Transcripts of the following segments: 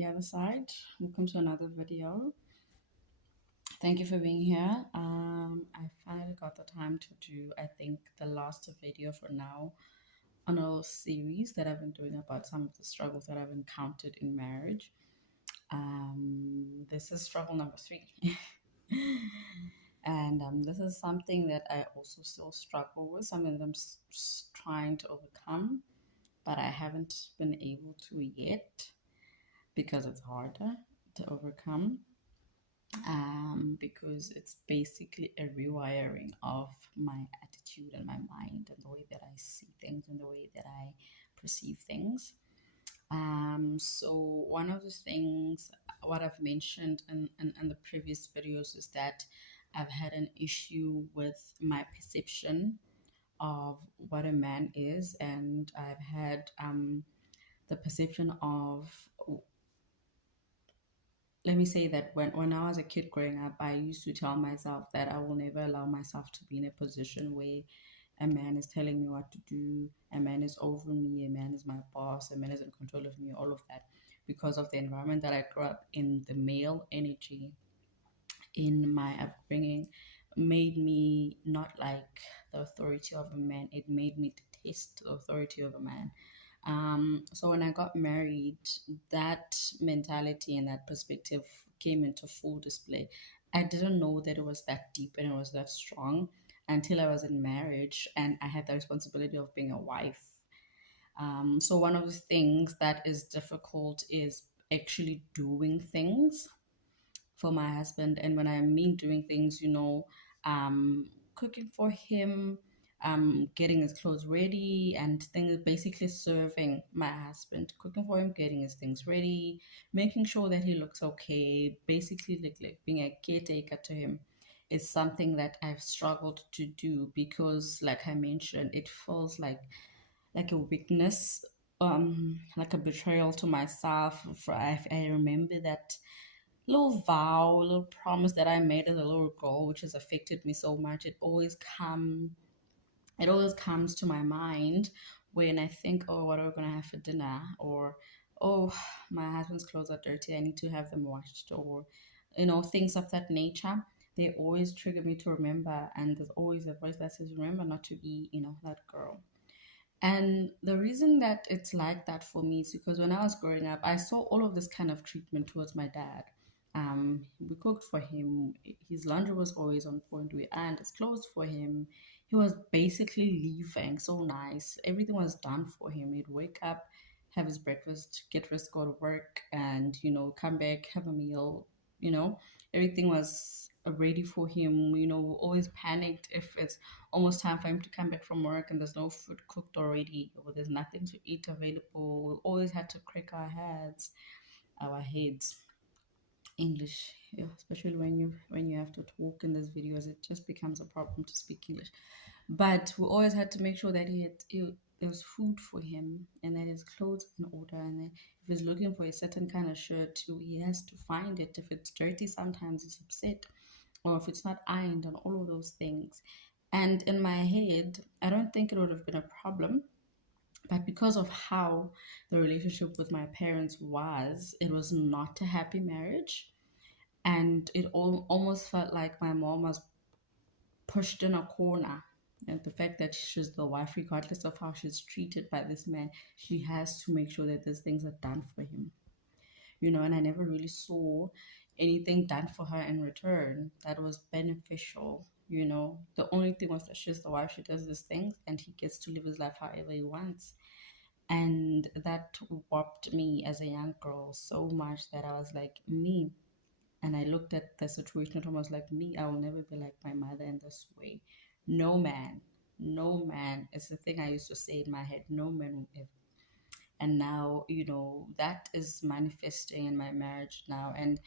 the other side. Welcome to another video. Thank you for being here. I finally got the time to do, I think, the last video for now on a series that I've been doing about some of the struggles that I've encountered in marriage. This is struggle number 3. And this is something that I also still struggle with, something that I'm trying to overcome, but I haven't been able to yet because it's harder to overcome. Because it's basically a rewiring of my attitude and my mind and the way that I see things and the way that I perceive things. So one of the things, what I've mentioned in the previous videos, is that I've had an issue with my perception of what a man is, and I've had the perception of, let me say that when I was a kid growing up, I used to tell myself that I will never allow myself to be in a position where a man is telling me what to do, a man is over me, a man is my boss, a man is in control of me, all of that, because of the environment that I grew up in. The male energy in my upbringing made me not like the authority of a man. It made me detest the authority of a man. So when I got married, that mentality and that perspective came into full display. I didn't know that it was that deep and it was that strong until I was in marriage and I had the responsibility of being a wife. So one of the things that is difficult is actually doing things for my husband. And when I mean doing things, cooking for him, getting his clothes ready and things, basically serving my husband, cooking for him, getting his things ready, making sure that he looks okay, basically like being a caretaker to him is something that I've struggled to do because, like I mentioned, it feels like a weakness, like a betrayal to myself. I remember that little vow, little promise that I made as a little girl, which has affected me so much. It always comes to my mind when I think, oh, what are we gonna have for dinner? Or, oh, my husband's clothes are dirty, I need to have them washed, or things of that nature. They always trigger me to remember, and there's always a voice that says, remember not to be, that girl. And the reason that it's like that for me is because when I was growing up, I saw all of this kind of treatment towards my dad. We cooked for him. His laundry was always on point. We ironed his clothes for him. He was basically leaving so nice. Everything was done for him. He'd wake up, have his breakfast, get dressed, go to work, and come back, have a meal. Everything was ready for him. Always panicked if it's almost time for him to come back from work and there's no food cooked already or there's nothing to eat available. We always had to crack our heads. English, yeah, especially when you have to talk in these videos, it just becomes a problem to speak English. But we always had to make sure that there was food for him and that his clothes in order, and that if he's looking for a certain kind of shirt, he has to find it. If it's dirty, sometimes he's upset, or if it's not ironed, and all of those things. And in my head, I don't think it would have been a problem. But because of how the relationship with my parents was, it was not a happy marriage. And it almost felt like my mom was pushed in a corner. And the fact that she's the wife, regardless of how she's treated by this man, she has to make sure that these things are done for him. And I never really saw anything done for her in return that was beneficial. The only thing was that she's the wife, she does these things, and he gets to live his life however he wants. And that warped me as a young girl so much that I was like, me. And I looked at the situation at almost like, me, I will never be like my mother in this way. No man, no man. It's the thing I used to say in my head, no man will ever. And now, that is manifesting in my marriage now. And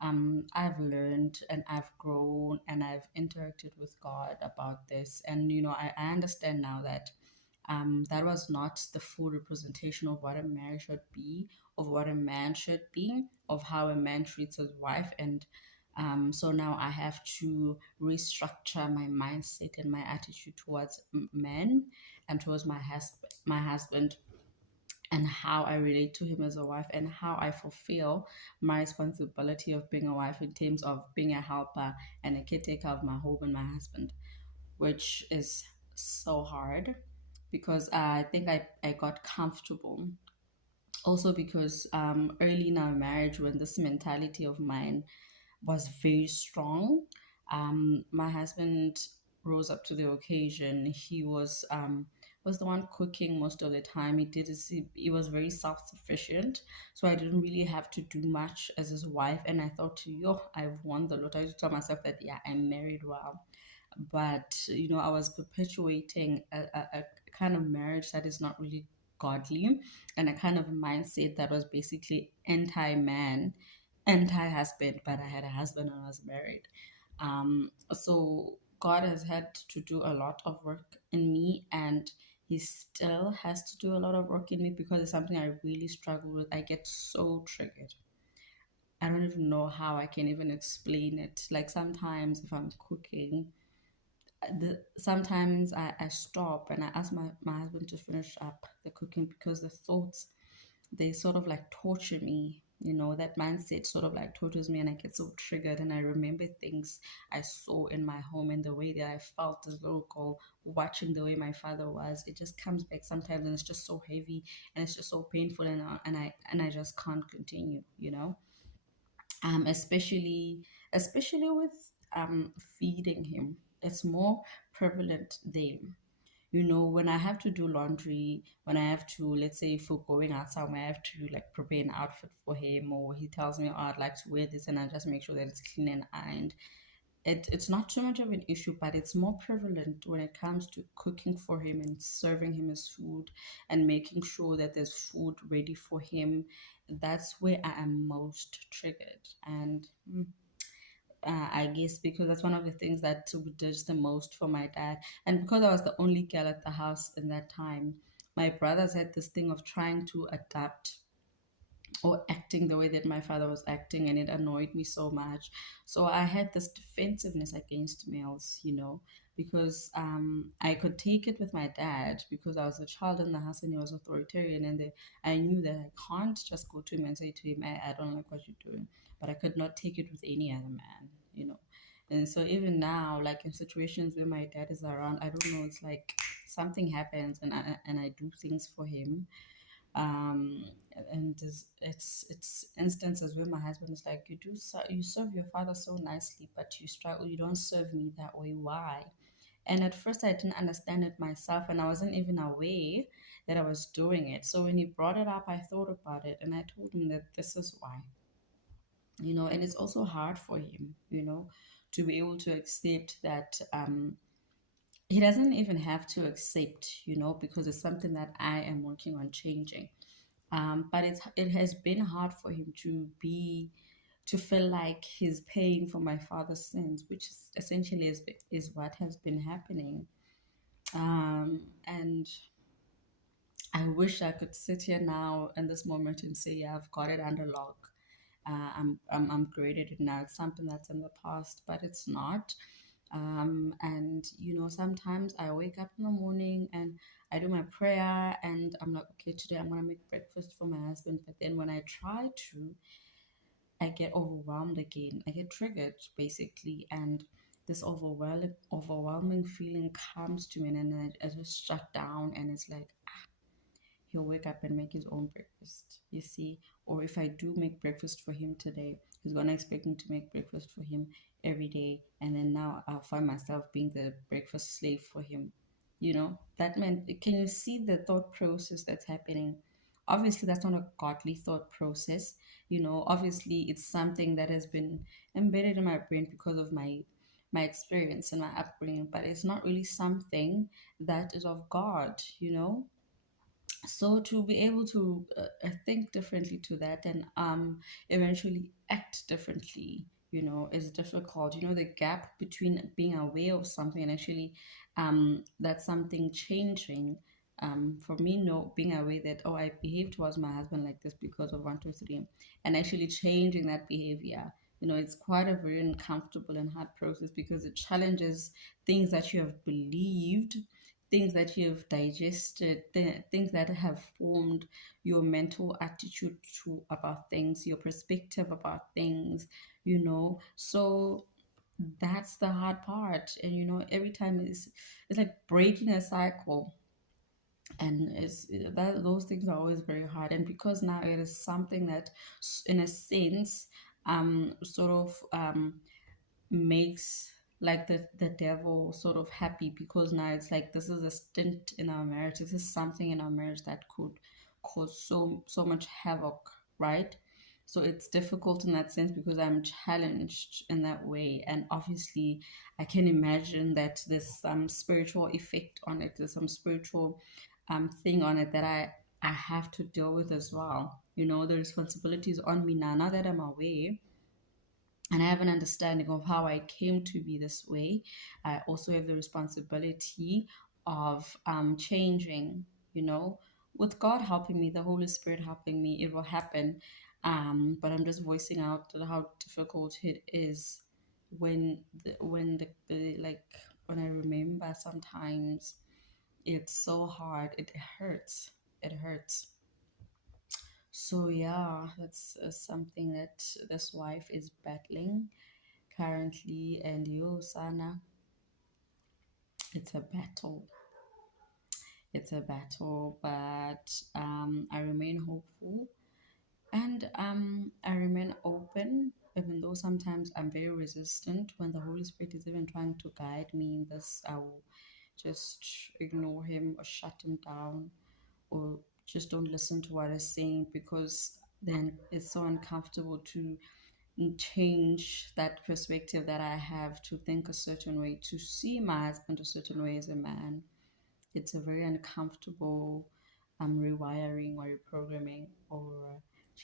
I've learned and I've grown and I've interacted with God about this. And, I understand now that that was not the full representation of what a marriage should be, of what a man should be, of how a man treats his wife. And so now I have to restructure my mindset and my attitude towards men and towards my husband and how I relate to him as a wife and how I fulfill my responsibility of being a wife in terms of being a helper and a caretaker of my home and my husband, which is so hard because I think I got comfortable. Also, because early in our marriage, when this mentality of mine was very strong. My husband rose up to the occasion. He was the one cooking most of the time. He was very self sufficient, so I didn't really have to do much as his wife. And I thought, yo, I've won the lot. I used to tell myself that yeah, I'm married well, but I was perpetuating a kind of marriage that is not really godly, and a kind of mindset that was basically anti man, anti husband. But I had a husband and I was married. So God has had to do a lot of work in me, and he still has to do a lot of work in me because it's something I really struggle with. I get so triggered. I don't even know how I can even explain it. Like sometimes if I'm cooking, sometimes I stop and I ask my husband to finish up the cooking because the thoughts, they sort of like torture me. That mindset sort of like tortures me, and I get so triggered. And I remember things I saw in my home and the way that I felt as a little girl watching the way my father was. It just comes back sometimes, and it's just so heavy and it's just so painful, and I just can't continue. Especially with feeding him. It's more prevalent there. When I have to do laundry, when I have to, let's say, if we're going out somewhere, I have to like prepare an outfit for him, or he tells me, oh, I'd like to wear this, and I just make sure that it's clean and ironed. It's not too much of an issue, but it's more prevalent when it comes to cooking for him and serving him his food and making sure that there's food ready for him. That's where I am most triggered. And I guess because that's one of the things that we did the most for my dad. And because I was the only girl at the house in that time, my brothers had this thing of trying to adapt or acting the way that my father was acting, and it annoyed me so much. So I had this defensiveness against males, because I could take it with my dad because I was a child in the house and he was authoritarian, and I knew that I can't just go to him and say to him, I don't like what you're doing, but I could not take it with any other man. And so even now, like in situations where my dad is around, I don't know, it's like something happens and I do things for him. um and it's instances where my husband is like, you serve your father so nicely, but you struggle, you don't serve me that way. Why? And at first I didn't understand it myself, and I wasn't even aware that I was doing it. So when he brought it up, I thought about it and I told him that this is why. And it's also hard for him, to be able to accept that. He doesn't even have to accept, because it's something that I am working on changing. But it has been hard for him to feel like he's paying for my father's sins, which is essentially is what has been happening. And I wish I could sit here now in this moment and say, yeah, I've got it under lock. I'm great at it now. It's something that's in the past, but it's not. And sometimes I wake up in the morning and I do my prayer and I'm like, okay, today I'm gonna make breakfast for my husband. But then when I try to, I get overwhelmed again. I get triggered basically, and this overwhelming feeling comes to me, and then I just shut down, and it's like he'll wake up and make his own breakfast, you see. Or if I do make breakfast for him today, he's gonna expect me to make breakfast for him every day. And then now I'll find myself being the breakfast slave for him. That meant, can you see the thought process that's happening? Obviously, that's not a godly thought process. Obviously, it's something that has been embedded in my brain because of my experience and my upbringing, but it's not really something that is of God. So to be able to think differently to that, and eventually act differently, is difficult. The gap between being aware of something and actually that something changing. For me, no, being aware that, oh, I behave towards my husband like this because of 1 2 3, and actually changing that behavior. It's quite a very uncomfortable and hard process because it challenges things that you have believed things that you have digested, things that have formed your mental attitude to about things, your perspective about things, So that's the hard part. And every time it's like breaking a cycle, and it's that those things are always very hard. And because now it is something that in a sense sort of makes like the devil sort of happy, because now it's like this is a stint in our marriage, this is something in our marriage that could cause so much havoc, right? So it's difficult in that sense because I'm challenged in that way. And obviously I can imagine that there's some spiritual effect on it, there's some spiritual thing on it that I have to deal with as well. The responsibility is on me now that I'm aware and I have an understanding of how I came to be this way. I also have the responsibility of changing, you know, with God helping me, the Holy Spirit helping me, it will happen. But I'm just voicing out how difficult it is when like when I remember sometimes it's so hard. It hurts. It hurts. So yeah, that's something that this wife is battling currently. And you, Sana, it's a battle. It's a battle, but I remain hopeful, and I remain open, even though sometimes I'm very resistant. When the Holy Spirit is even trying to guide me in this, I will just ignore him or shut him down, or just don't listen to what he's saying, because then it's so uncomfortable to change that perspective that I have, to think a certain way, to see my husband a certain way as a man. It's a very uncomfortable rewiring or reprogramming or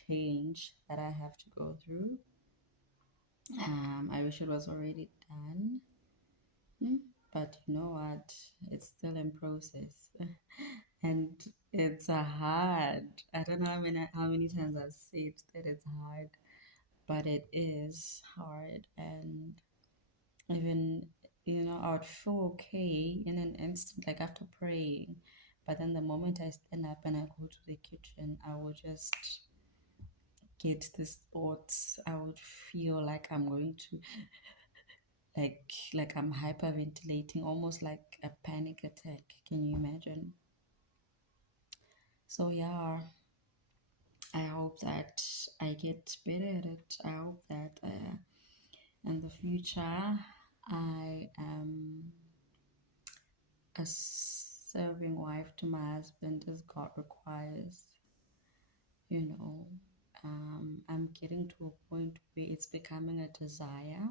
change that I have to go through. I wish it was already done. Mm, but you know what? It's still in process. And it's hard. I don't know how many times I've said that it's hard, but it is hard. And even I would feel okay in an instant, like after praying, but then the moment I stand up and I go to the kitchen, I will just get these thoughts. I would feel like I'm going to like I'm hyperventilating, almost like a panic attack. Can you imagine? So yeah, I hope that I get better at it. I hope that in the future I am a serving wife to my husband as God requires. You know, I'm getting to a point where it's becoming a desire,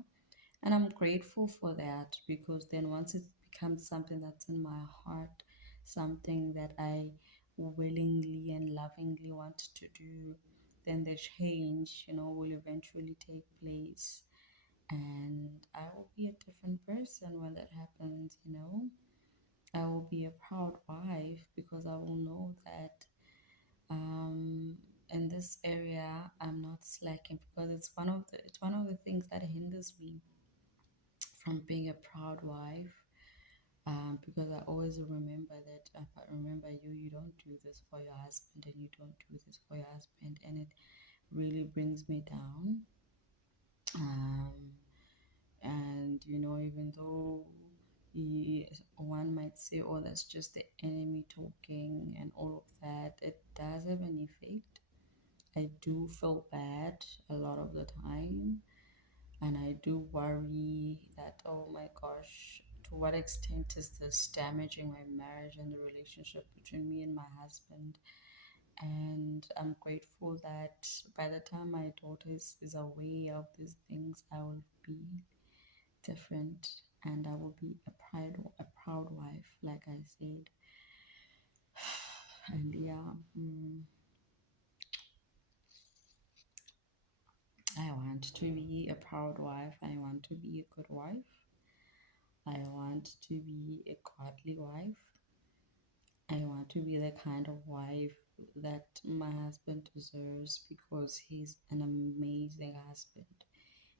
and I'm grateful for that, because then once it becomes something that's in my heart, something that I willingly and lovingly want to do, then the change, will eventually take place. And I will be a different person when that happens. I will be a proud wife, because I will know that um, in this area I'm not slacking, because it's one of the things that hinders me from being a proud wife. Because I always remember that if I remember you don't do this for your husband, and you don't do this for your husband, and it really brings me down. Um, and even though one might say, oh, that's just the enemy talking and all of that, it does have an effect. I do feel bad a lot of the time, and I do worry that, oh my gosh, to what extent is this damaging my marriage and the relationship between me and my husband? And I'm grateful that by the time my daughter is aware of these things, I will be different, and I will be a proud wife, like I said. And yeah, I want to be a proud wife. I want to be a good wife. I want to be a godly wife. I want to be the kind of wife that my husband deserves, because he's an amazing husband.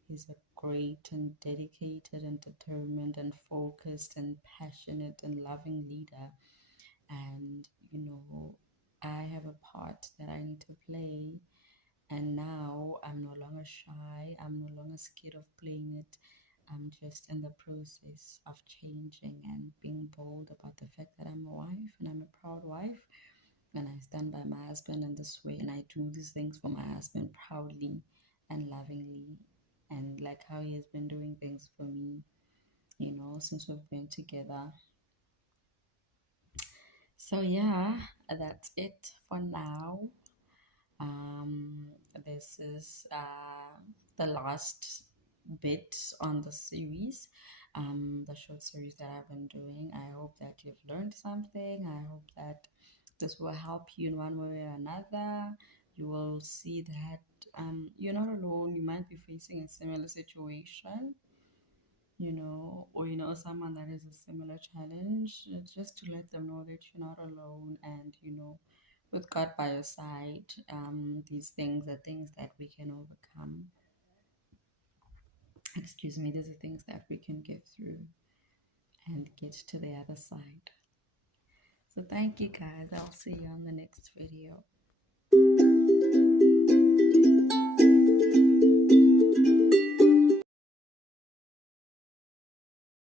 He's a great and dedicated and determined and focused and passionate and loving leader. And, I have a part that I need to play. And now I'm no longer shy. I'm no longer scared of playing it. I'm just in the process of changing and being bold about the fact that I'm a wife and I'm a proud wife. And I stand by my husband in this way. And I do these things for my husband proudly and lovingly. And like how he has been doing things for me, since we've been together. So, yeah, that's it for now. Um, this is the last bit on the series, the short series that I've been doing. I hope that you've learned something. I hope that this will help you in one way or another. You will see that you're not alone. You might be facing a similar situation, or someone that has a similar challenge. Just to let them know that you're not alone, and with God by your side, these things are things that we can overcome. Excuse me, these are things that we can get through and get to the other side. So thank you guys. I'll see you on the next video.